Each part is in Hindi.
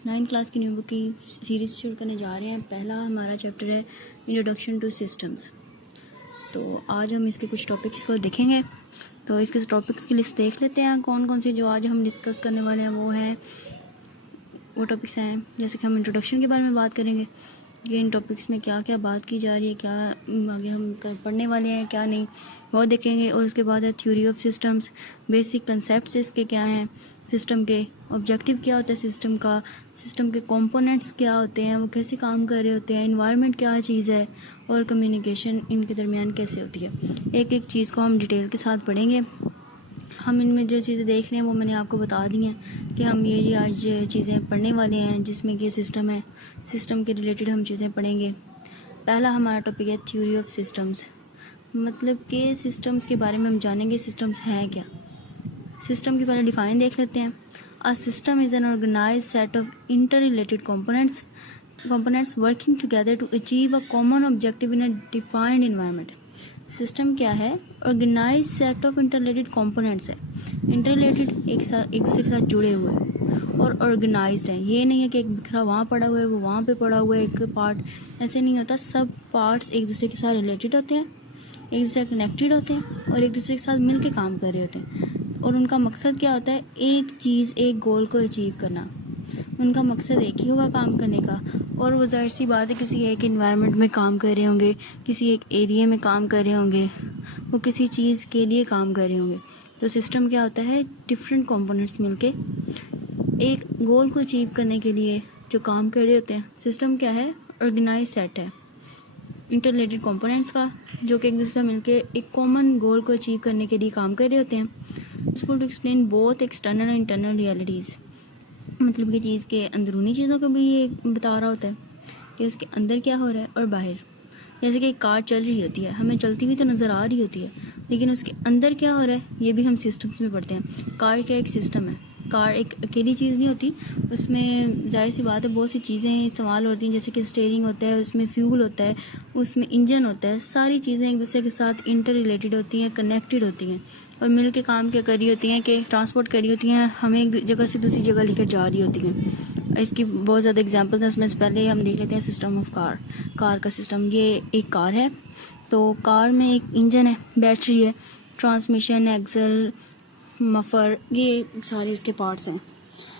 9th क्लास की न्यू बुक की सीरीज़ शुरू करने जा रहे हैं। पहला हमारा चैप्टर है इंट्रोडक्शन टू सिस्टम्स। तो आज हम इसके कुछ टॉपिक्स को देखेंगे। तो इसके टॉपिक्स की लिस्ट देख लेते हैं कौन कौन से जो आज हम डिस्कस करने वाले हैं वो टॉपिक्स हैं। जैसे कि हम इंट्रोडक्शन के बारे में बात करेंगे कि इन टॉपिक्स में क्या क्या बात की जा रही है, क्या आगे हम पढ़ने वाले हैं, क्या नहीं, वो देखेंगे। और उसके बाद है theory of systems, basic concepts इसके क्या हैं, सिस्टम के ऑब्जेक्टिव क्या होता है सिस्टम का, सिस्टम के कंपोनेंट्स क्या होते हैं, वो कैसे काम कर रहे होते हैं, इन्वायरमेंट क्या चीज़ है, और कम्युनिकेशन इनके दरमियान कैसे होती है। एक एक चीज़ को हम डिटेल के साथ पढ़ेंगे। हम इनमें जो चीज़ें देख रहे हैं वो मैंने आपको बता दी हैं कि हम ये आज चीज़ें पढ़ने वाले हैं, जिसमें कि सिस्टम है, सिस्टम के रिलेटेड हम चीज़ें पढ़ेंगे। पहला हमारा टॉपिक है थ्योरी ऑफ सिस्टम्स, मतलब कि सिस्टम्स के बारे में हम जानेंगे सिस्टम्स हैं क्या। सिस्टम की पहले डिफाइन देख लेते हैं। A system is an organised set of interrelated components working together to achieve a common objective in a defined environment। System क्या है? Organise set of interrelated components है। इंटरलेटेड एक दूसरे के साथ जुड़े हुए और ऑर्गेनाइज्ड है। ये नहीं है कि एक बिखरा वहाँ पड़ा हुआ है, वो वहाँ पे पड़ा हुआ है एक पार्ट, ऐसे नहीं होता। सब पार्ट्स एक दूसरे के साथ रिलेटेड होते हैं, एक दूसरे से कनेक्टेड होते हैं और एक दूसरे के साथ मिल के काम कर रहे होते हैं। और उनका मकसद क्या होता है? एक चीज़, एक गोल को अचीव करना। उनका मकसद एक ही होगा काम करने का। और वो ज़ाहिर सी बात है किसी एक इन्वायरमेंट में काम कर रहे होंगे, किसी एक एरिया में काम कर रहे होंगे, वो किसी चीज़ के लिए काम कर रहे होंगे। तो सिस्टम क्या होता है? डिफरेंट कंपोनेंट्स मिलके एक गोल को अचीव करने के लिए जो काम कर रहे होते हैं। सिस्टम क्या है? ऑर्गेनाइज सेट है इंटरलेटेड कंपोनेंट्स का, जो कि एक दूसरे से मिलके एक कॉमन गोल को अचीव करने के लिए काम कर रहे होते हैं। Useful to explain both external and internal realities, मतलब कि चीज़ के अंदरूनी चीज़ों को भी ये बता रहा होता है कि उसके अंदर क्या हो रहा है और बाहर। जैसे कि एक कार चल रही होती है, हमें चलती हुई तो नज़र आ रही होती है, लेकिन उसके अंदर क्या हो रहा है ये भी हम सिस्टम्स में पढ़ते हैं। कार क्या एक सिस्टम है। कार एक अकेली चीज़ नहीं होती, उसमें जाहिर सी बात है बहुत सी चीज़ें इस्तेमाल होती हैं। जैसे कि स्टीयरिंग होता है, उसमें फ्यूल होता है, उसमें इंजन होता है। सारी चीज़ें एक दूसरे के साथ इंटर रिलेटेड होती हैं, कनेक्टेड होती हैं और मिल के काम क्या कर रही होती हैं कि ट्रांसपोर्ट कर रही होती हैं, हमें एक जगह से दूसरी जगह लेकर जा रही होती हैं। इसकी बहुत ज़्यादा एग्जांपल्स हैं। उसमें से पहले हम देख लेते हैं सिस्टम ऑफ कार का सिस्टम। ये एक कार है, तो कार में एक इंजन है, बैटरी है, ट्रांसमिशन, एक्सल, मफर, ये सारे इसके पार्ट्स हैं।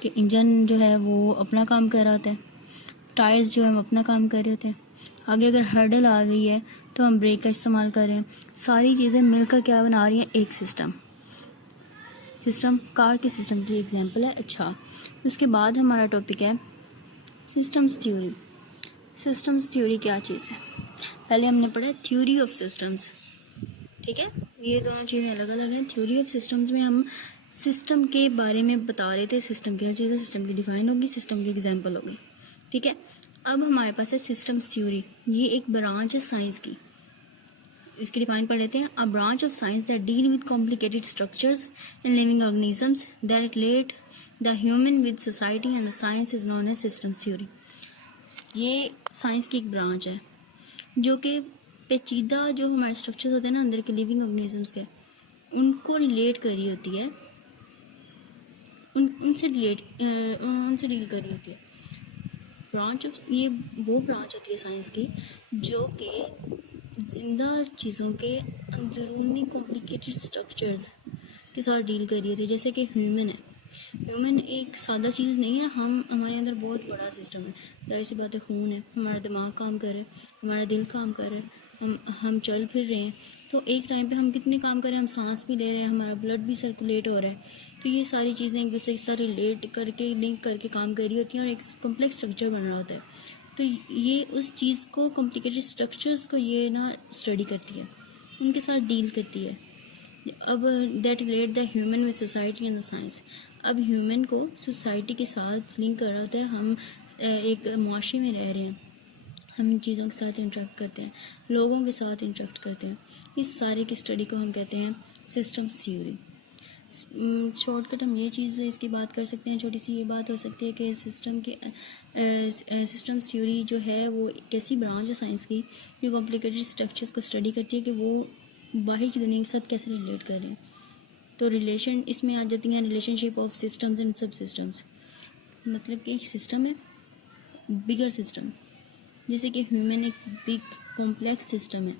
कि इंजन जो है वो अपना काम कर रहा होता है, टायर्स जो है हम अपना काम कर रहे होते हैं। आगे अगर हर्डल आ गई है तो हम ब्रेक का इस्तेमाल कर रहे हैं। सारी चीज़ें मिलकर क्या बना रही हैं? एक सिस्टम कार के सिस्टम की एग्जांपल है। अच्छा, उसके बाद हमारा टॉपिक है सिस्टम्स थ्योरी। सिस्टम्स थ्योरी क्या चीज़ है? पहले हमने पढ़ा थ्योरी ऑफ सिस्टम्स, ठीक है। ये दोनों चीज़ें अलग अलग हैं। थ्योरी ऑफ सिस्टम्स में हम सिस्टम के बारे में बता रहे थे, सिस्टम क्या चीज़ है, सिस्टम की डिफाइन होगी, सिस्टम की एग्जांपल होगी, ठीक है। अब हमारे पास है सिस्टम्स थ्योरी। ये एक ब्रांच है साइंस की। इसकी डिफाइन पढ़ लेते हैं। A branch of science that deal with complicated structures in living organisms that relate the human with society and the science is known as systems theory. ये साइंस की एक ब्रांच है जो कि पेचीदा जो हमारे स्ट्रक्चर्स होते हैं ना अंदर के लिविंग ऑर्गेनिजम्स के, उनको रिलेट कर रही होती है, उनसे डील कर रही होती है। ये वो ब्रांच होती है साइंस की जो कि जिंदा चीज़ों के अंदरूनी कॉम्प्लिकेटेड स्ट्रक्चर्स के साथ डील कर रही होती है। जैसे कि ह्यूमन एक सादा चीज़ नहीं है, हमारे अंदर बहुत बड़ा सिस्टम है। जाहिर सी बात है, खून है, हमारा दिमाग काम कर रहा है, हमारा दिल काम कर रहा है, हम चल फिर रहे हैं। तो एक टाइम पे हम कितने काम कर रहे हैं, हम सांस भी ले रहे हैं, हमारा ब्लड भी सर्कुलेट हो रहा है। तो ये सारी चीज़ें एक दूसरे के साथ रिलेट करके, लिंक करके काम कर रही होती हैं और एक कॉम्प्लेक्स स्ट्रक्चर बन रहा होता है। तो ये उस चीज़ को, कॉम्प्लिकेटेड स्ट्रक्चर्स को ये ना स्टडी करती है, उनके साथ डील करती है। अब that relate the human with society and the science. अब ह्यूमन को सोसाइटी के साथ लिंक कर रहा होता है। हम एक मुआशरे में रह रहे हैं, हम चीज़ों के साथ इंटरेक्ट करते हैं, लोगों के साथ इंटरेक्ट करते हैं। इस सारे की स्टडी को हम कहते हैं सिस्टम्स थ्योरी। शॉर्टकट हम ये चीज़ इसकी बात कर सकते हैं, छोटी सी ये बात हो सकती है कि सिस्टम्स थ्योरी जो है वो एक ऐसी ब्रांच है साइंस की जो कॉम्प्लिकेटेड स्ट्रक्चर्स को स्टडी करती है कि वो बाहर की दुनिया के साथ कैसे रिलेट करें। तो रिलेशन इसमें आ जाती हैं, रिलेशनशिप ऑफ सिस्टम्स एंड सब सिस्टम्स। मतलब कि एक सिस्टम है, बिगर सिस्टम, जैसे कि ह्यूमन एक बिग कॉम्प्लेक्स सिस्टम है,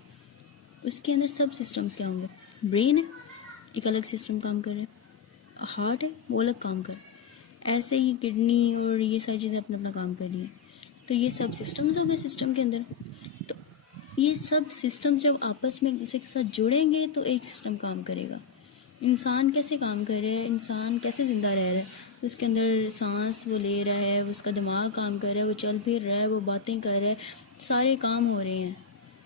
उसके अंदर सब सिस्टम्स क्या होंगे? ब्रेन है, एक अलग सिस्टम काम कर रहा है, हार्ट है, वो अलग काम कर रहा है, ऐसे ही किडनी और ये सारी चीज़ें अपना अपना काम कर रही हैं। तो ये सब सिस्टम्स हो गए सिस्टम के अंदर। तो ये सब सिस्टम्स जब आपस में एक दूसरे के साथ जुड़ेंगे तो एक सिस्टम काम करेगा। इंसान कैसे काम कर रहा है, इंसान कैसे ज़िंदा रह रहा है, उसके अंदर सांस वो ले रहा है, उसका दिमाग काम कर रहा है, वो चल फिर रहा है, वो बातें कर रहा है, सारे काम हो रहे हैं,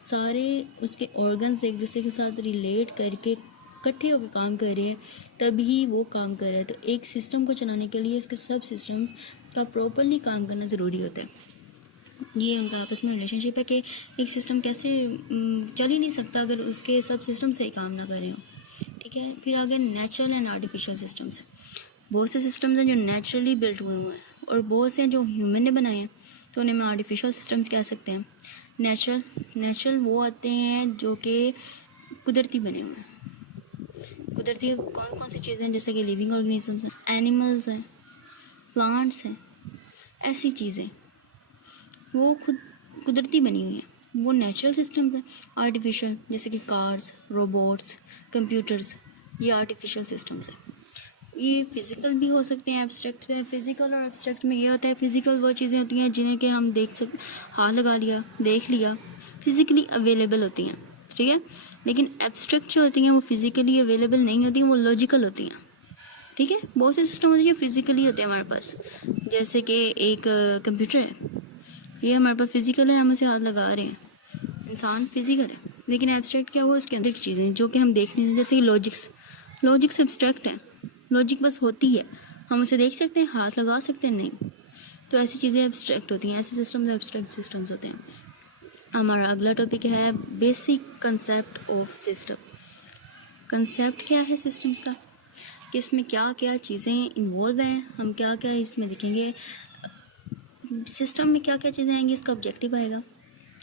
सारे उसके ऑर्गन्स एक दूसरे के साथ रिलेट करके इकट्ठे होकर काम कर रहे हैं, तभी वो काम कर रहा है। तो एक सिस्टम को चलाने के लिए उसके सब सिस्टम का प्रॉपरली काम करना ज़रूरी होता है। ये उनका आपस में रिलेशनशिप है कि एक सिस्टम कैसे चल ही नहीं सकता अगर उसके सब सिस्टम सही काम ना कर रहे हो। ठीक है, फिर आगे नेचुरल एंड आर्टिफिशियल सिस्टम्स। बहुत से सिस्टम्स हैं जो नेचुरली बिल्ट हुए हुए हैं और बहुत से हैं जो ह्यूमन ने बनाए हैं, तो उन्हें हम आर्टिफिशियल सिस्टम्स कह सकते हैं। नेचुरल वो आते हैं जो कि कुदरती बने हुए हैं। कुदरती कौन कौन सी चीज़ें हैं? जैसे कि लिविंग ऑर्गेनिजम्स हैं, एनिमल्स हैं, प्लांट्स हैं, ऐसी चीज़ें वो खुद कुदरती बनी हुई हैं, वो नेचुरल सिस्टम्स हैं। आर्टिफिशियल जैसे कि कार्स, रोबोट्स, कंप्यूटर्स, ये आर्टिफिशियल सिस्टम्स हैं। ये फिज़िकल भी हो सकते हैं, एब्स्ट्रैक्ट में। फिज़िकल और एब्स्ट्रैक्ट में ये होता है, फिज़िकल वो चीज़ें होती हैं जिन्हें कि हम हाथ लगा लिया, देख लिया, फिज़िकली अवेलेबल होती हैं, ठीक है। लेकिन एब्स्ट्रैक्ट जो होती हैं वो फिज़िकली अवेलेबल नहीं होती हैं, वो लॉजिकल होती हैं, ठीक है। बहुत से सिस्टम होते हैं जो फिज़िकली होते हैं हमारे पास, जैसे कि एक कंप्यूटर है, ये हमारे पास फिज़िकल है, हम उसे हाथ लगा रहे हैं, इंसान फिज़िकल है। लेकिन एब्स्ट्रैक्ट क्या हुआ? उसके अंदर की चीज़ें जो कि हम देख नहीं, जैसे कि लॉजिक्स एब्स्ट्रैक्ट है, लॉजिक बस होती है, हम उसे देख सकते हैं, हाथ लगा सकते हैं, नहीं। तो ऐसी चीज़ें एब्स्ट्रैक्ट होती हैं, ऐसे सिस्टम्स एब्स्ट्रैक्ट सिस्टम्स होते हैं। हमारा अगला टॉपिक है basic concept of system. Concept क्या है सिस्टम्स का, कि इसमें क्या क्या चीज़ें इन्वॉल्व हैं, हम क्या क्या इसमें देखेंगे, सिस्टम में क्या क्या चीज़ें आएंगी, इसका ऑब्जेक्टिव आएगा,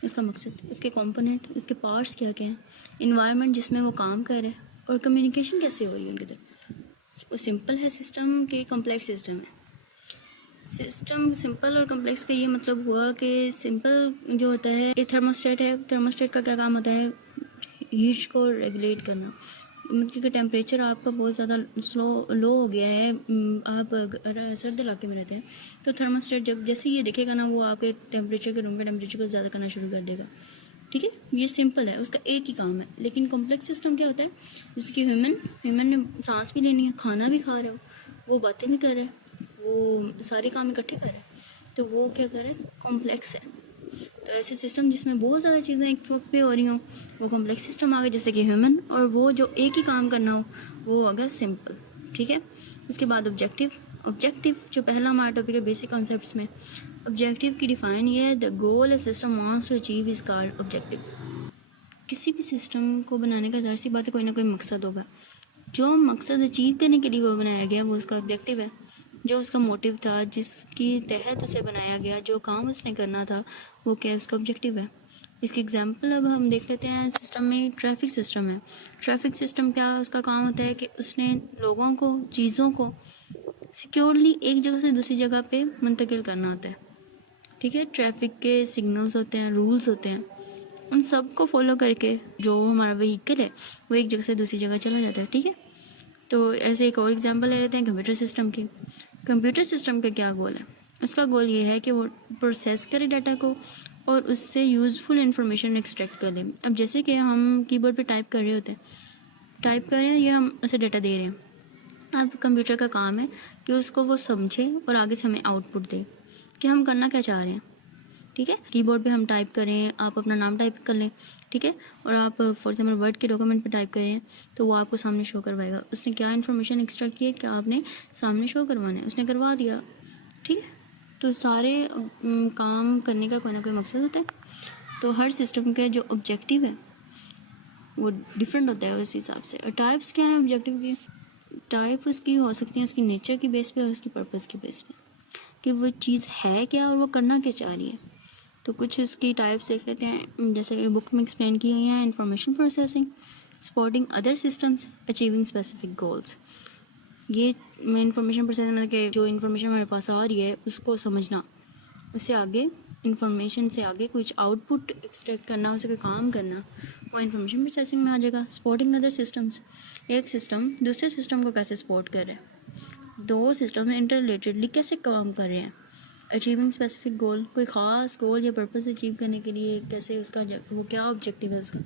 इसका मकसद, इसके कंपोनेंट, इसके पार्ट्स क्या क्या हैं, इन्वायरमेंट जिसमें वो काम कर रहे हैं, और कम्युनिकेशन कैसे हो रही है उनके तरफ। वो सिंपल है सिस्टम के कॉम्प्लेक्स सिस्टम है। सिस्टम सिंपल और कॉम्प्लेक्स का ये मतलब हुआ कि सिंपल जो होता है, ये थर्मोस्टेट है, थर्मोस्टेट का क्या काम होता है? हीट को रेगुलेट करना। क्योंकि टेम्परेचर आपका बहुत ज़्यादा लो हो गया है, आप अगर सर्द इलाके में रहते हैं तो थर्मोस्टेट जब जैसे ये देखेगा ना, वो आपके टेम्परेचर के रूम के टेम्परेचर को ज़्यादा करना शुरू कर देगा, ठीक है। ये सिंपल है, उसका एक ही काम है। लेकिन कॉम्प्लेक्स सिस्टम क्या होता है? जैसे कि ह्यूमन ने सांस भी लेनी है, खाना भी खा रहा हो, वो बातें भी कर रहा है, वो सारे काम इकट्ठे कर रहा है, तो वो क्या कर रहा है? कॉम्प्लेक्स है। तो ऐसे सिस्टम जिसमें बहुत ज़्यादा चीज़ें एक वक्त पे हो रही हों, वो कॉम्प्लेक्स सिस्टम आ गए, जैसे कि ह्यूमन। और वो जो एक ही काम करना हो, वो आ गया सिंपल, ठीक है। उसके बाद ऑब्जेक्टिव जो पहला हमारा टॉपिक है बेसिक कॉन्सेप्ट्स में। ऑब्जेक्टिव की डिफाइन ये है, the goal a system wants to achieve is called objective. किसी भी सिस्टम को बनाने का ज़ाहिर सी बात है कोई ना कोई मकसद होगा, जो मकसद अचीव करने के लिए वो बनाया गया वो उसका ऑब्जेक्टिव है। जो उसका मोटिव था, जिसकी तहत उसे बनाया गया, जो काम उसने करना था, वो क्या है? उसका ऑब्जेक्टिव है। इसकी एग्जांपल अब हम देख लेते हैं। सिस्टम में ट्रैफिक सिस्टम है। ट्रैफिक सिस्टम क्या, उसका काम होता है कि उसने लोगों को, चीज़ों को सिक्योरली एक जगह से दूसरी जगह पे मुंतकिल करना होता है, ठीक है। ट्रैफिक के सिग्नल्स होते हैं, रूल्स होते हैं, उन सब को फॉलो करके जो हमारा व्हीकल है वो एक जगह से दूसरी जगह चला जाता है, ठीक है। तो ऐसे एक और एग्जांपल ले लेते हैं कंप्यूटर सिस्टम की। कंप्यूटर सिस्टम का क्या गोल है? उसका गोल ये है कि वो प्रोसेस करे डाटा को और उससे यूज़फुल इन्फॉर्मेशन एक्सट्रैक्ट कर लें। अब जैसे कि हम कीबोर्ड पे टाइप कर रहे होते हैं, टाइप कर रहे हैं या हम उसे डाटा दे रहे हैं, अब कंप्यूटर का काम है कि उसको वो समझे और आगे से हमें आउटपुट दे कि हम करना क्या चाह रहे हैं, ठीक है। कीबोर्ड पे हम टाइप करें, आप अपना नाम टाइप कर लें, ठीक है, और आप फॉर एग्जाम्पल वर्ड के डॉक्यूमेंट पे टाइप करें तो वो आपको सामने शो करवाएगा। उसने क्या इन्फॉर्मेशन एक्सट्रैक्ट की है, क्या आपने सामने शो करवाना है, उसने करवा दिया, ठीक है। तो सारे काम करने का कोई ना कोई मकसद होता है। तो हर सिस्टम के जो ऑब्जेक्टिव है वो डिफरेंट होता है उस हिसाब से। और टाइप्स क्या है ऑब्जेक्टिव की? टाइप उसकी हो सकती है उसकी नेचर की बेस पे और उसकी पर्पस की बेस पे, कि वो चीज़ है क्या और वो करना क्या चाह रही है। तो कुछ इसकी टाइप्स देख लेते हैं, जैसे कि बुक में एक्सप्लेन की हुई हैं। Information processing, supporting other systems, achieving specific goals. ये मैं इंफॉर्मेशन प्रोसेस मतलब कि जो इन्फॉर्मेशन हमारे पास आ रही है उसको समझना, उससे आगे इंफॉर्मेशन से आगे कुछ आउटपुट एक्सट्रैक्ट करना, उसे कोई काम करना, वो इंफॉर्मेशन प्रोसेसिंग में आ जाएगा। सपोर्टिंग अदर सिस्टम्स, एक सिस्टम दूसरे सिस्टम को कैसे सपोर्ट कर रहा है, दो सिस्टम इंटर रिलेटेडली कैसे काम कर रहे हैं। अचीविंग स्पेसिफिक गोल, कोई ख़ास गोल या पर्पस अचीव करने के लिए कैसे उसका वो क्या ऑब्जेक्टिव है उसका।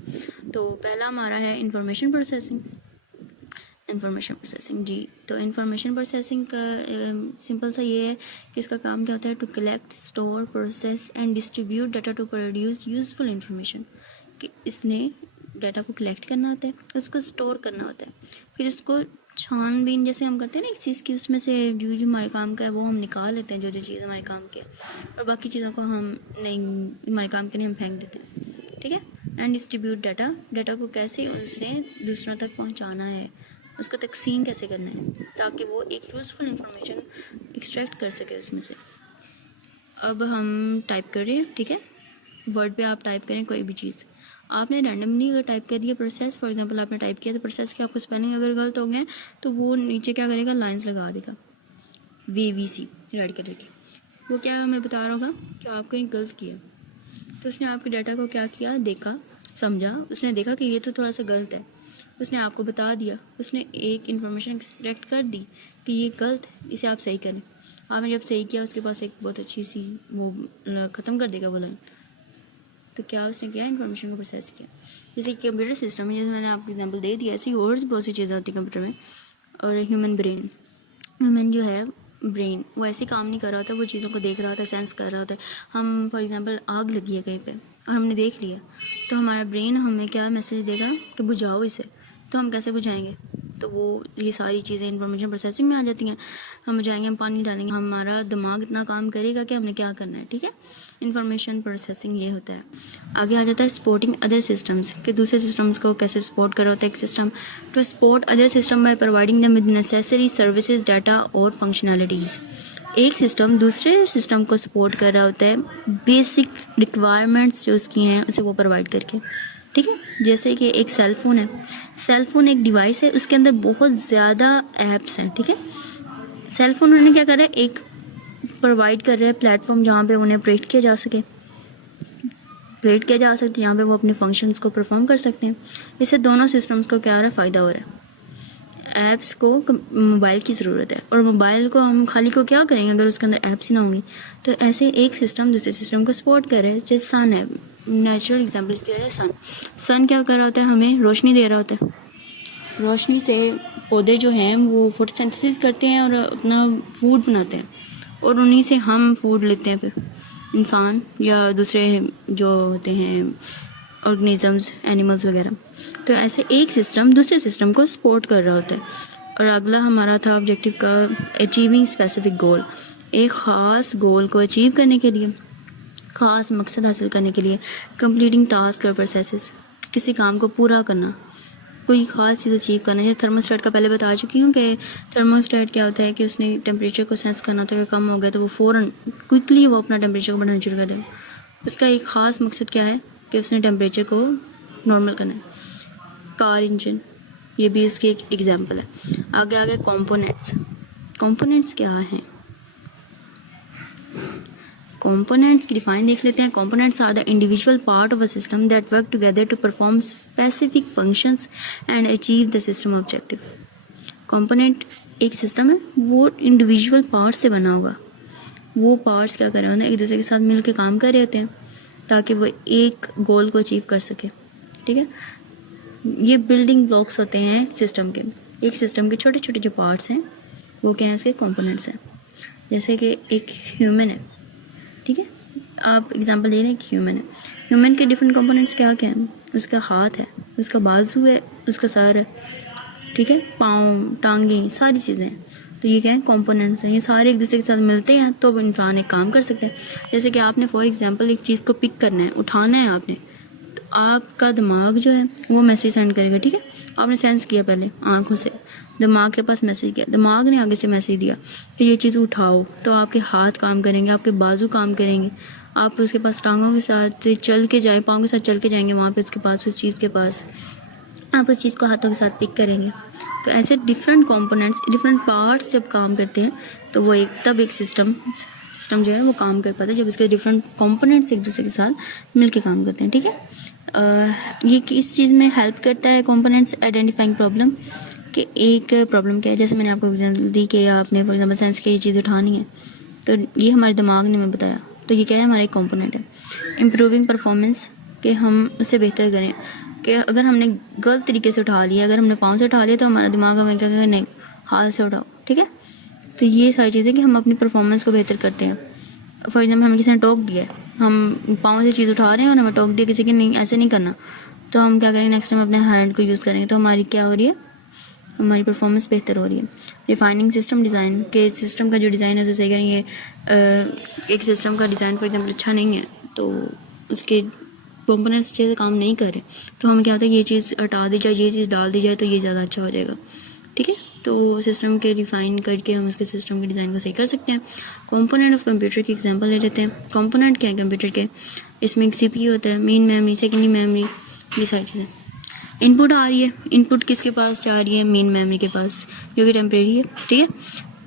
तो पहला हमारा है इंफॉर्मेशन प्रोसेसिंग। जी, तो इंफॉर्मेशन प्रोसेसिंग का सिंपल सा ये है कि इसका काम क्या होता है, to collect, store, process and distribute data to produce useful information. कि इसने डाटा को कलेक्ट करना होता है, उसको स्टोर करना होता है, फिर उसको छानबीन जैसे हम करते हैं ना एक चीज़ की, उसमें से जो जो हमारे काम का है वो हम निकाल लेते हैं, जो जो चीज़ हमारे काम की है, और बाकी चीज़ों को हम नहीं, हमारे काम के नहीं हम फेंक देते हैं, ठीक है। एंड डिस्ट्रीब्यूट डाटा को कैसे उसे दूसरों तक पहुंचाना है, उसको तकसीम कैसे करना है ताकि वो एक यूज़फुल इंफॉर्मेशन एक्सट्रैक्ट कर सके उसमें से। अब हम टाइप कर रहे हैं, ठीक है, वर्ड पे आप टाइप करें कोई भी चीज़, आपने रैंडमली अगर टाइप कर दिया प्रोसेस, फॉर एग्जांपल आपने टाइप किया तो प्रोसेस के आपको स्पेलिंग अगर गलत हो गए तो वो नीचे क्या करेगा, लाइंस लगा देगा VVC रेड कलर की। वो क्या हमें बता रहा होगा कि आपने गलत किया। तो उसने आपके डाटा को क्या किया, देखा, समझा, उसने देखा कि ये तो थोड़ा सा गलत है, उसने आपको बता दिया, उसने एक इन्फॉर्मेशन एक्सट्रैक्ट कर दी कि ये गलत है, इसे आप सही करें। आपने जब सही किया उसके पास एक बहुत अच्छी सी वो ख़त्म कर देगा वो लाइन। तो क्या उसने किया, इन्फॉर्मेशन को प्रोसेस किया। जैसे कंप्यूटर सिस्टम है, जैसे मैंने आपको एग्जांपल दे दिया, ऐसी और बहुत सी चीज़ें होती हैं कंप्यूटर में। और ह्यूमन जो है ब्रेन, वो ऐसे काम नहीं कर रहा होता, वो चीज़ों को देख रहा होता है, सेंस कर रहा होता है। हम फॉर एग्जांपल आग लगी है कहीं पे और हमने देख लिया, तो हमारा ब्रेन हमें क्या मैसेज देगा कि बुझाओ इसे। तो हम कैसे बुझाएंगे, तो वो ये सारी चीज़ें इंफॉर्मेशन प्रोसेसिंग में आ जाती हैं। हम बुझाएंगे, हम पानी डालेंगे, हमारा दिमाग इतना काम करेगा कि हमने क्या करना है, ठीक है। इंफॉर्मेशन प्रोसेसिंग ये होता है। आगे आ जाता है सपोर्टिंग अदर सिस्टम्स, कि दूसरे सिस्टम्स को कैसे सपोर्ट कर रहा होता है एक system. To support other system by providing them with necessary services, data और फंक्शनैलिटीज़। एक सिस्टम दूसरे सिस्टम को सपोर्ट कर रहा होता है बेसिक रिक्वायरमेंट्स जो उसकी हैं उसे वो प्रोवाइड करके, ठीक है। जैसे कि एक सेल फ़ोन है, सेल फ़ोन एक डिवाइस है, उसके अंदर बहुत ज़्यादा ऐप्स हैं, ठीक है। सेल फ़ोन उन्होंने क्या करा है, एक प्रोवाइड कर रहे हैं प्लेटफॉर्म जहाँ पे उन्हें ऑपरेट किया जा सके, जहाँ पे वो अपने फंक्शंस को परफॉर्म कर सकते हैं। इससे दोनों सिस्टम्स को क्या हो रहा है, फ़ायदा हो रहा है। ऐप्स को मोबाइल की ज़रूरत है, और मोबाइल को हम खाली को क्या करेंगे अगर उसके अंदर ऐप्स ही ना होंगी। तो ऐसे एक सिस्टम दूसरे सिस्टम को सपोर्ट कर रहा है। जैसे सन है, नेचुरल एग्जाम्पल इसके लिए सन क्या कर रहा होता है, हमें रोशनी दे रहा होता है। रोशनी से पौधे जो हैं वो फोटोसिंथेसिस करते हैं और अपना फूड बनाते हैं, और उन्हीं से हम फूड लेते हैं, फिर इंसान या दूसरे जो होते हैं ऑर्गेनिजम्स, एनिमल्स वगैरह। तो ऐसे एक सिस्टम दूसरे सिस्टम को सपोर्ट कर रहा होता है। और अगला हमारा था ऑब्जेक्टिव का अचीविंग स्पेसिफिक गोल, एक ख़ास गोल को अचीव करने के लिए, ख़ास मकसद हासिल करने के लिए। कंप्लीटिंग टास्क और प्रोसेसेस, किसी काम को पूरा करना, कोई ख़ास चीज़ अचीव करना। जैसे थर्मोस्टेट का पहले बता चुकी हूँ कि थर्मोस्टेट क्या होता है कि उसने टेम्परेचर को सेंस करना होता है कि कम हो गया तो वो फ़ौरन क्विकली वो अपना टेम्परेचर को बढ़ाना शुरू कर देगा। उसका एक ख़ास मकसद क्या है कि उसने टेम्परेचर को नॉर्मल करना है। कार इंजन, ये भी इसकी एक एग्जांपल है। आगे कंपोनेंट्स क्या हैं, कंपोनेंट्स की डिफाइन देख लेते हैं। Components are the individual part of a system that work together to perform specific functions and achieve the system objective. Component एक सिस्टम है, वो इंडिविजुअल पार्ट्स से बना होगा। वो पार्ट्स क्या कर रहे होते हैं, एक दूसरे के साथ मिल के काम कर रहे होते हैं ताकि वो एक गोल को अचीव कर सके, ठीक है। ये बिल्डिंग ब्लॉक्स होते हैं सिस्टम के। एक सिस्टम के छोटे छोटे जो पार्ट्स हैं वो क्या हैं, उसके कंपोनेंट्स हैं। जैसे कि एक ह्यूमन है, ठीक है, आप एग्जांपल ले रहे हैं, ह्यूमन है। ह्यूमन के डिफरेंट कंपोनेंट्स क्या क्या हैं, उसका हाथ है, उसका बाजू है, उसका सर है, ठीक है, पाँव, टांगें, सारी चीज़ें हैं। तो ये क्या है, कंपोनेंट्स हैं। ये सारे एक दूसरे के साथ मिलते हैं तो इंसान एक काम कर सकते हैं। जैसे कि आपने फॉर एग्जांपल एक चीज़ को पिक करना है, उठाना है आपने, तो आपका दिमाग जो है वो मैसेज सेंड करेगा, ठीक है। आपने सेंस किया पहले आँखों से, दिमाग के पास मैसेज किया, दिमाग ने आगे से मैसेज दिया कि ये चीज़ उठाओ, तो आपके हाथ काम करेंगे, आपके बाजू काम करेंगे, आप उसके पास टांगों के साथ चल के जाएँ, पाँव के साथ चल के जाएंगे वहाँ पे उसके पास, उस चीज़ के पास। आप उस चीज़ को हाथों के साथ पिक करेंगे। तो ऐसे डिफरेंट कंपोनेंट्स, डिफरेंट पार्ट्स जब काम करते हैं तो वो एक सिस्टम जो है वो काम कर पाता है, जब इसके डिफरेंट कंपोनेंट्स एक दूसरे के साथ मिलके काम करते हैं। ठीक है, ये किस चीज़ में हेल्प करता है कंपोनेंट्स आइडेंटिफाइंग प्रॉब्लम, कि एक प्रॉब्लम क्या है। जैसे मैंने आपको एग्जाम्पल दी कि आपने फॉर एग्जाम्पल साइंस की ये चीज़ उठानी है, तो ये हमारे दिमाग ने हमें बताया, तो ये क्या है, हमारा एक कंपोनेंट है। इम्प्रूविंग परफॉर्मेंस, कि हम उससे बेहतर करें, कि अगर हमने गलत तरीके से उठा लिया, अगर हमने पाँव से उठा लिया तो हमारा दिमाग हमें क्या कहेगा, नहीं हाथ से उठाओ। ठीक है, तो ये सारी चीज़ें कि हम अपनी परफॉर्मेंस को बेहतर करते हैं। फॉर एग्जाम्पल हमें किसी ने टोक दिया है, हम पाँव से चीज़ उठा रहे हैं और हमें टोक दिया किसी की, नहीं ऐसे नहीं करना, तो हम क्या करेंगे, नेक्स्ट टाइम अपने हैंड को यूज़ करेंगे, तो हमारी क्या हो रही है, हमारी परफॉर्मेंस बेहतर हो रही है। रिफाइनिंग सिस्टम डिज़ाइन, के सिस्टम का जो डिज़ाइन है, तो सही करेंगे, एक सिस्टम का डिज़ाइन फॉर एग्जाम्पल अच्छा नहीं है, तो उसके कंपोनेंट्स अच्छे से काम नहीं कर रहे, तो हमें क्या होता है, ये चीज़ हटा दी जाए, ये चीज़ डाल दी जाए, तो ये ज़्यादा अच्छा हो जाएगा। ठीक है, तो सिस्टम के रिफ़ाइन करके हम उसके सिस्टम के डिज़ाइन को सही कर सकते हैं। कंपोनेंट ऑफ कंप्यूटर की एग्जांपल ले लेते हैं। कंपोनेंट क्या है कंप्यूटर के, इसमें एक सीपीयू होता है, मेन मेमोरी, सेकेंडरी मेमोरी, ये सारी चीज़ें। इनपुट आ रही है, इनपुट किसके पास जा रही है, मेन मेमोरी के पास, जो कि टेम्परेरी है। ठीक है,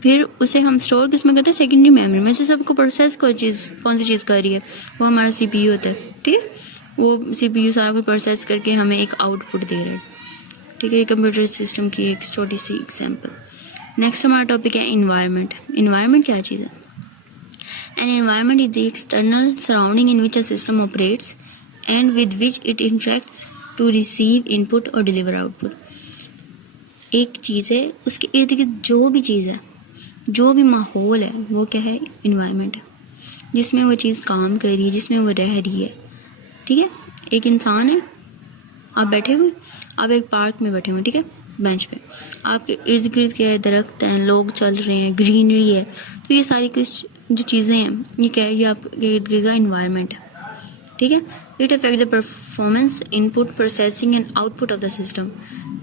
फिर उसे हम स्टोर किस में करते हैं, सेकेंडरी मेमोरी में। से सबको प्रोसेस कौन सी चीज़ कर रही है, वो हमारा सीपीयू होता है। ठीक है, वो सीपीयू सारा कुछ प्रोसेस करके हमें एक आउटपुट दे रहा है। ठीक है, कंप्यूटर सिस्टम की एक छोटी सी एग्जांपल। नेक्स्ट हमारा टॉपिक है इन्वायरमेंट। इन्वायरमेंट क्या चीज़ है? An environment is the external surrounding in which a system operates and with which it interacts to receive input और डिलीवर आउटपुट। एक चीज़ है, उसके इर्द गिर्द जो भी चीज़ है, जो भी माहौल है, वो क्या है, इन्वायरमेंट है, जिसमें वो चीज़ काम कर रही है, जिसमें वो रह रही है। ठीक है, एक इंसान है, आप बैठे हुए, आप एक पार्क में बैठे हुए, ठीक है, बेंच पे, आपके इर्द गिर्द क्या है, दरख्त हैं, लोग चल रहे हैं, ग्रीनरी है, तो ये सारी कुछ जो चीज़ें हैं, ये क्या है, ये आपके इर्द गिर्द का इन्वायरमेंट है। ठीक है, it affect the performance, input, processing and output of the system.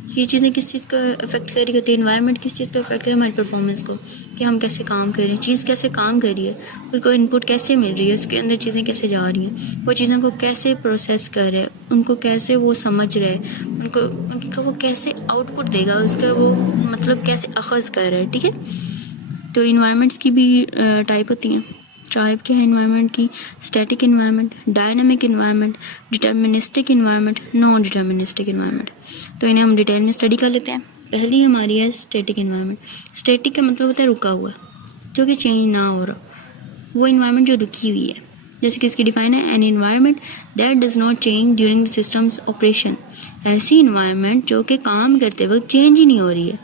ये चीज़ें किस चीज़ को अफेक्ट कर रही होती है, इन्वायरमेंट किस चीज़ को अफेक्ट कर रही है, हमारी परफॉर्मेंस को, कि हम कैसे काम कर रहे हैं, चीज़ कैसे काम कर रही है, उनको इनपुट कैसे मिल रही है, उसके अंदर चीज़ें कैसे जा रही हैं, वो चीज़ों को कैसे प्रोसेस कर रहे हैं, उनको कैसे वो समझ रहे हैं, उनका वो कैसे आउटपुट देगा, उसका वो मतलब कैसे अखज़ कर रहा है। ठीक है, तो इन्वायरमेंट्स की भी टाइप होती हैं। टाइप क्या है इन्वायरमेंट की? Static environment, dynamic environment, deterministic environment, non deterministic environment. तो इन्हें हम डिटेल में स्टडी कर लेते हैं। पहली हमारी है स्टैटिक इन्वायरमेंट। स्टैटिक का मतलब होता है रुका हुआ, जो कि चेंज ना हो रहा, वो इन्वायरमेंट जो रुकी हुई है। जैसे कि इसकी डिफाइन है, an environment that does not change during the systems operation. ऐसी इन्वायरमेंट जो कि काम करते वक्त चेंज ही नहीं हो रही है,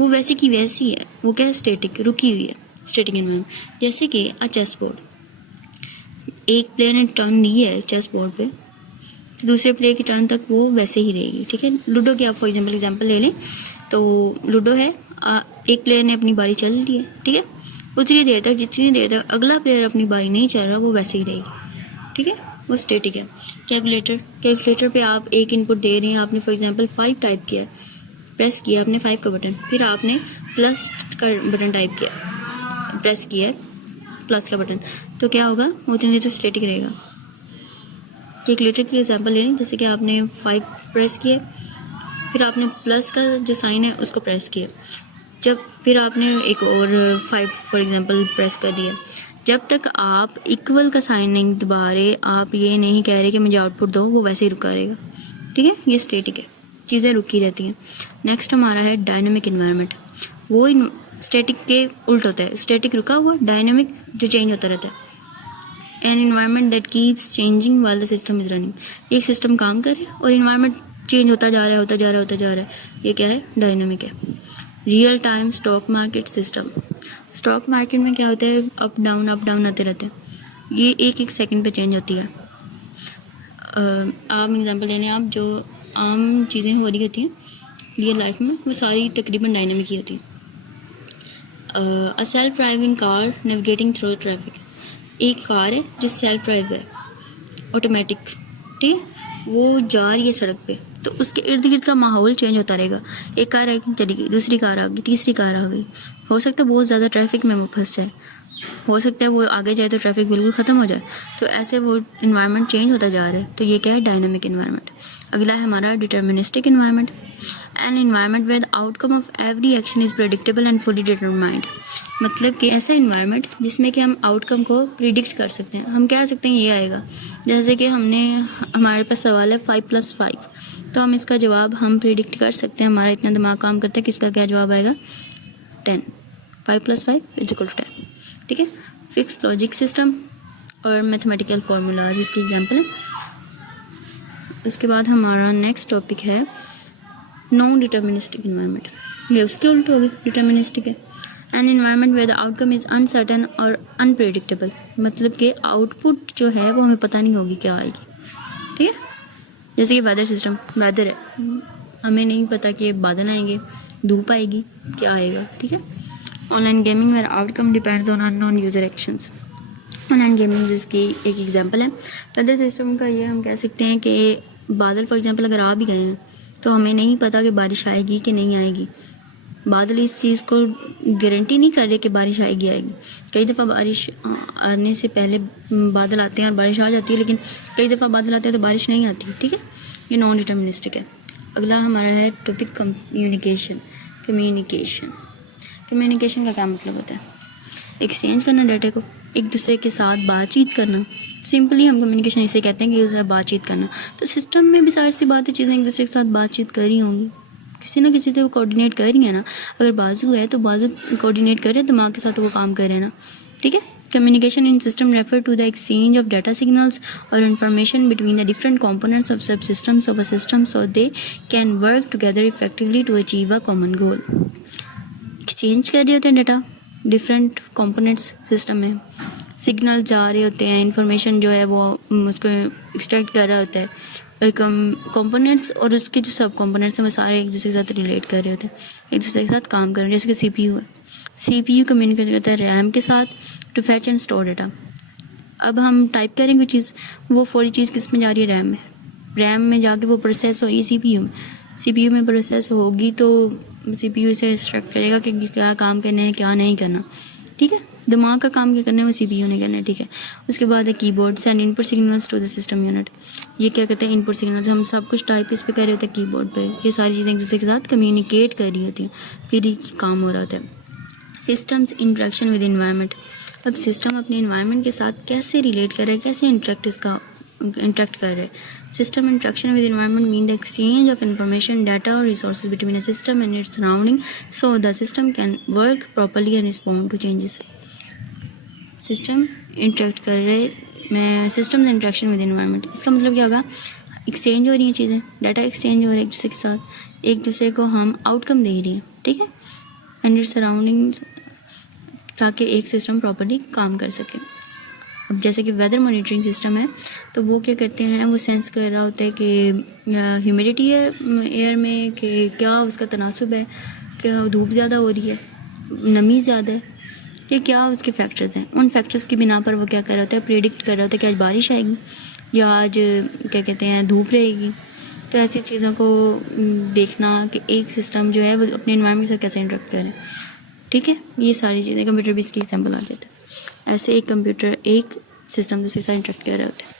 वो वैसी की वैसी है, वो क्या है, स्टैटिक, रुकी हुई है, स्टैटिक इन्वायरमेंट। जैसे कि चेस बोर्ड, एक प्लेयर ने टर्न ली है चेस बोर्ड पे, तो दूसरे प्लेयर की टर्न तक वो वैसे ही रहेगी। ठीक है, लूडो की आप फॉर एग्जांपल ले लें, तो लूडो है, एक प्लेयर ने अपनी बारी चल ली है, ठीक है, उतनी देर तक, जितनी देर तक अगला प्लेयर अपनी बारी नहीं चल रहा, वो वैसे ही रहेगी। ठीक है, वो स्टैटिक है। कैलकुलेटर पे आप एक इनपुट दे रहे हैं, आपने फॉर एग्जांपल 5 टाइप किया, प्रेस किया आपने 5 का बटन, फिर आपने प्लस का बटन टाइप किया, प्रेस किया है प्लस का बटन, तो क्या होगा, वो उतनी देर तो स्टैटिक रहेगा। कैलकुलेटर की एग्जांपल ले लें, जैसे कि आपने 5 प्रेस किए, फिर आपने प्लस का जो साइन है उसको प्रेस किया, जब फिर आपने एक और 5 फॉर एग्जांपल प्रेस कर दिया, जब तक आप इक्वल का साइन नहीं दबा रहे, आप ये नहीं कह रहे कि मुझे आउटपुट दो, वो वैसे ही रुका रहेगा। ठीक है, ये स्टैटिक है, चीज़ें रुकी रहती हैं। नेक्स्ट हमारा है डायनामिक इन्वायरमेंट। वो स्टैटिक के उल्ट होता है, स्टैटिक रुका हुआ, डायनामिक जो चेंज होता रहता है। An environment that keeps changing while the system is running. एक सिस्टम काम कर रहा है और इन्वायरमेंट चेंज होता जा रहा है, ये क्या है, डायनामिक है। Real time stock market system. Stock market में क्या होता है, अप डाउन आते रहते हैं, ये एक सेकंड पे चेंज होती है। आप एग्जांपल ले लें, आप जो आम चीज़ें हो रही होती हैं रियल लाइफ में, वो सारी तकरीबन डायनामिक ही होती हैं। A self driving car navigating through traffic. एक कार है जो सेल्फ ड्राइव है, ऑटोमेटिक, ठीक है, वो जा रही है सड़क पे, तो उसके इर्द गिर्द का माहौल चेंज होता रहेगा। एक कार चली गई, दूसरी कार आ गई, तीसरी कार आ गई, हो सकता है बहुत ज़्यादा ट्रैफिक में वो फंस जाए, हो सकता है वो आगे जाए तो ट्रैफिक बिल्कुल ख़त्म हो जाए, तो ऐसे वो इन्वायरमेंट चेंज होता जा रहा है। तो ये क्या है? Dynamic environment. अगला है हमारा deterministic environment. An environment where the outcome of every action is predictable and fully determined. मतलब कि ऐसा इन्वायरमेंट जिसमें कि हम आउटकम को प्रिडिक्ट कर सकते हैं। हम कह सकते हैं ये आएगा, जैसे कि हमारे पास सवाल है 5+5, तो हम इसका जवाब हम प्रिडिक्ट कर सकते हैं। हमारा इतना दिमाग काम करता है कि इसका क्या जवाब आएगा? 10। 5+5 = 10। ठीक है। फिक्स लॉजिक सिस्टम और मैथमेटिकल फार्मूलाज इसकी एग्जांपल है। उसके बाद हमारा नेक्स्ट टॉपिक है नॉन डिटर्मिनिस्टिक इन्वायरमेंट। ये उसके उल्ट होगी, डिटर्मिनिस्टिक है। An environment where the outcome is uncertain और अनप्रेडिक्टेबल। मतलब कि आउटपुट जो है वो हमें पता नहीं होगी क्या आएगी। ठीक है। जैसे कि वेदर सिस्टम, वेदर है, हमें नहीं पता कि बादल आएंगे, धूप आएगी, क्या आएगा। ठीक है। Online gaming where outcome depends on unknown user actions. Online gaming जिसकी एक एग्जांपल है। वेदर सिस्टम का ये हम कह सकते हैं कि बादल फॉर एग्जांपल अगर आ भी गए हैं तो हमें नहीं पता कि बारिश आएगी कि नहीं आएगी। बादल इस चीज़ को गारंटी नहीं कर रहे कि बारिश आएगी। कई दफ़ा बारिश आने से पहले बादल आते हैं और बारिश आ जाती है, लेकिन कई दफ़ा बादल आते हैं तो बारिश नहीं आती। ठीक है। ये नॉन डिटर्मिनिस्टिक है। अगला हमारा है टॉपिक कम्युनिकेशन। कम्युनिकेशन का क्या मतलब होता है? एक्सचेंज करना डाटा को, एक दूसरे के साथ बातचीत करना। सिंपली हम कम्युनिकेशन इसे कहते हैं कि बातचीत करना। तो सिस्टम में भी सारी सी बातें चीज़ें एक दूसरे के साथ बातचीत कर रही होंगी, किसी ना किसी से वो कोऑर्डिनेट कर रही है ना। अगर बाजू है तो बाजू कोऑर्डिनेट कर रहे हैं, दिमाग के साथ वो काम कर रहे हैं ना। ठीक है। Communication in system refer to the exchange of data signals और information between the different components of sub systems of a system so they can work together effectively to achieve a common goal. Exchange कर रहे होते हैं डाटा डिफरेंट कंपोनेंट्स सिस्टम में, सिग्नल जा रहे होते हैं, इंफॉर्मेशन जो है वो उसको एक्सट्रैक्ट कर रहा होता है, और कंपोनेंट्स और उसके जो सब कंपोनेंट्स हैं वो सारे एक दूसरे के साथ रिलेट कर रहे होते हैं, एक दूसरे के साथ काम कर रहे हैं। जैसे कि CPU है, CPU कम्युनिकेट करता है रैम के साथ to fetch and store data. अब हम टाइप करेंगे चीज़, वो पूरी चीज़ किस में जा रही है? रैम में। रैम में जाके वो प्रोसेस हो रही है CPU में। CPU में प्रोसेस होगी तो CPU इसे इंस्ट्रक्ट करेगा कि क्या काम करना है, क्या नहीं करना। ठीक है। दिमाग का काम क्या करना है वो CPU ने करना है। ठीक है। उसके बाद है keyboard and input signals to the system unit. ये क्या कहते हैं? Input signals. हम सब कुछ टाइप इस पे कर रहे होते हैं कीबोर्ड पे। ये सारी चीज़ें एक दूसरे के साथ कम्युनिकेट कर रही होती हैं, फिर ही काम हो रहा होता है। Systems interaction with environment. अब सिस्टम अपने इन्वायरमेंट के साथ कैसे रिलेट कर रहा है, कैसे इंटरेक्ट कर रहे हैं। System interaction with environment mean the exchange of information, data और resources between a system and its surrounding so the system can work properly and respond to changes. System interact कर रहे, मैं सिस्टम इंटरेक्शन विद इन्वायरमेंट, इसका मतलब क्या होगा? एक्सचेंज हो रही हैं चीज़ें, डाटा एक्सचेंज हो रहा है एक दूसरे के साथ, एक दूसरे को हम आउटकम दे रही हैं। ठीक है। एंड इट्स सराउंडिंग, ताकि एक सिस्टम प्रॉपर्ली काम कर सके। अब जैसे कि वेदर मॉनिटरिंग सिस्टम है, तो वो क्या करते हैं, वो सेंस कर रहा होता है कि ह्यूमिडिटी है एयर में, कि क्या उसका तनासुब है, क्या धूप ज़्यादा हो रही है, नमी ज़्यादा है, ये क्या उसके फैक्टर्स हैं। उन फैक्टर्स की बिना पर वो क्या कर रहा होता है? प्रेडिक्ट कर रहा होता है कि आज बारिश आएगी या आज क्या कहते हैं धूप रहेगी। तो ऐसी चीज़ों को देखना कि एक सिस्टम जो है वो अपने एनवायरनमेंट के साथ कैसे इंटरेक्ट करे। ठीक है। ये सारी चीज़ें कंप्यूटर भी इसकी एग्जाम्पल आ जाता है। ऐसे एक कंप्यूटर एक सिस्टम दूसरे के साथ इंटरेक्ट कर रहे होते हैं।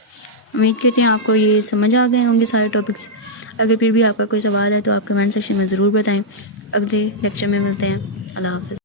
उम्मीद करते हैं आपको ये समझ आ गए होंगे सारे टॉपिक्स। अगर फिर भी आपका कोई सवाल है तो आप कमेंट सेक्शन में ज़रूर बताएं। अगले लेक्चर में मिलते हैं। अल्लाह हाफ़िज़।